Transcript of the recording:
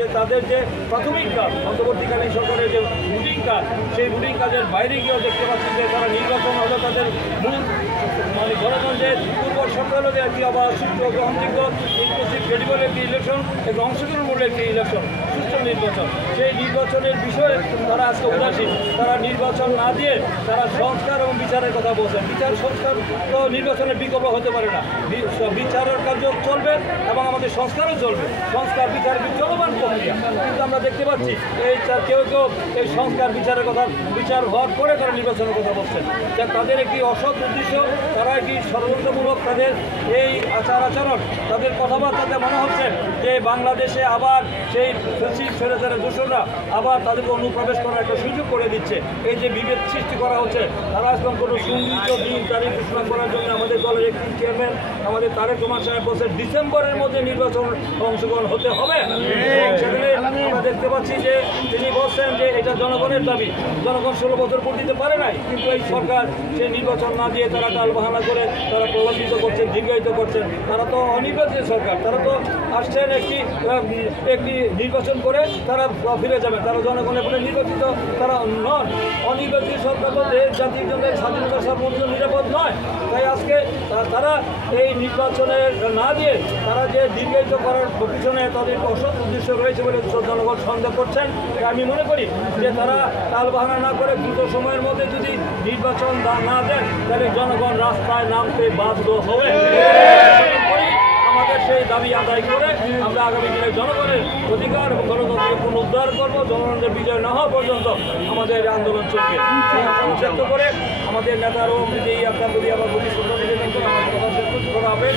যে তাদের যে প্রাথমিক কাজ অন্তর্বর্তীকালীন সরকারের যে রুটিন কাজ, সেই রুটিন কাজের বাইরে গিয়েও দেখতে পাচ্ছি যে তারা নির্বাচন হলো তাদের মূল মানে গণতন্ত্রের পূর্ব শর্ত হলো যে একটি আবার সুষ্ঠু গ্রহণযোগ্য ইনক্লুসিভ ক্রেডিবল একটি ইলেকশন এবং অংশগ্রহণমূলক একটি ইলেকশন, সুষ্ঠু নির্বাচন। সেই নির্বাচনের বিষয়ে তারা আজকে উদাসীন। তারা নির্বাচন না দিয়ে তারা সংস্কার এবং বিচারের কথা বলছেন। বিচার সংস্কার তো নির্বাচনের বিকল্প হতে পারে না। বিচারের কার্য চলবে এবং আমাদের সংস্কারও চলবে। সংস্কার বিচার চলমান প্রক্রিয়া, কিন্তু আমরা দেখতে পাচ্ছি এই কেউ কেউ এই সংস্কার বিচারের কথা বিচার হওয়ার পরে তারা নির্বাচনের কথা বলছেন। যা তাদের একটি অসৎ উদ্দেশ্য, তারা একটি ষড়যন্ত্রমূলক তাদের এই আচরণ, তাদের কথাবার্তাতে মনে হচ্ছে যে বাংলাদেশে আবার সেই স্বৈরাচারের দোষররা আবার তাদেরকে অনুপ্রবেশ করার একটা সুযোগ করে দিচ্ছে। এই যে বিভেদ সৃষ্টি করা হচ্ছে, তারা এখন কোনো সুনির্দিষ্ট দিন তারিখ ঘোষণা করার জন্য আমাদের দলের একটি চেয়ারম্যান আমাদের তারেক রহমান সাহেব বলছেন ডিসেম্বরের মধ্যে নির্বাচন অংশগ্রহণ হতে হবে। সেখানে আমরা দেখতে পাচ্ছি যে তিনি বলছেন যে এটা জনগণের দাবি, জনগণ 16 বছর ভোট দিতে পারে নাই, কিন্তু এই সরকার সেই নির্বাচন না দিয়ে তারা টালবাহানা করে তারা প্রভাবিত করছেন, দীর্ঘায়িত করছেন। তারা তো অনির্বাচিত সরকার, তারা তো আসছেন একটি নির্বাচন করে তারা ফিরে যাবেন, তারা জনগণের উপরে নির্বাচিত তারা নন। অনির্বাচিত সরকার তো জাতির জন্য স্বাধীনতা সার্বভৌমত্ব নিরাপদ নয়। তাই আজকে তারা এই নির্বাচনের না দিয়ে তারা যে দীর্ঘায়িত করার পিছনে তাদের অসৎ উদ্দেশ্য রয়েছে বলে জনগণ সন্দেহ করছেন। আমি মনে করি যে তারা টালবাহানা না করে দ্রুত সময়ের মধ্যে যদি নির্বাচন না দেন তাহলে জনগণ রাস্তায় নামতে বাধ্য হবে। আমাদের সেই দাবি আদায় করে আমরা আগামী দিনে জনগণের অধিকার এবং গণতন্ত্রকে পুনরুদ্ধার করব। জনগণের বিজয় না হওয়া পর্যন্ত আমাদের আন্দোলন চলবে। সেই আশঙ্কা ব্যক্ত করে আমাদের নেতারও এই আক্রান্ত দিয়ে আবার প্রতি শ্রদ্ধা নিবেদন করে আমাদের কথা শেষ করা হবে।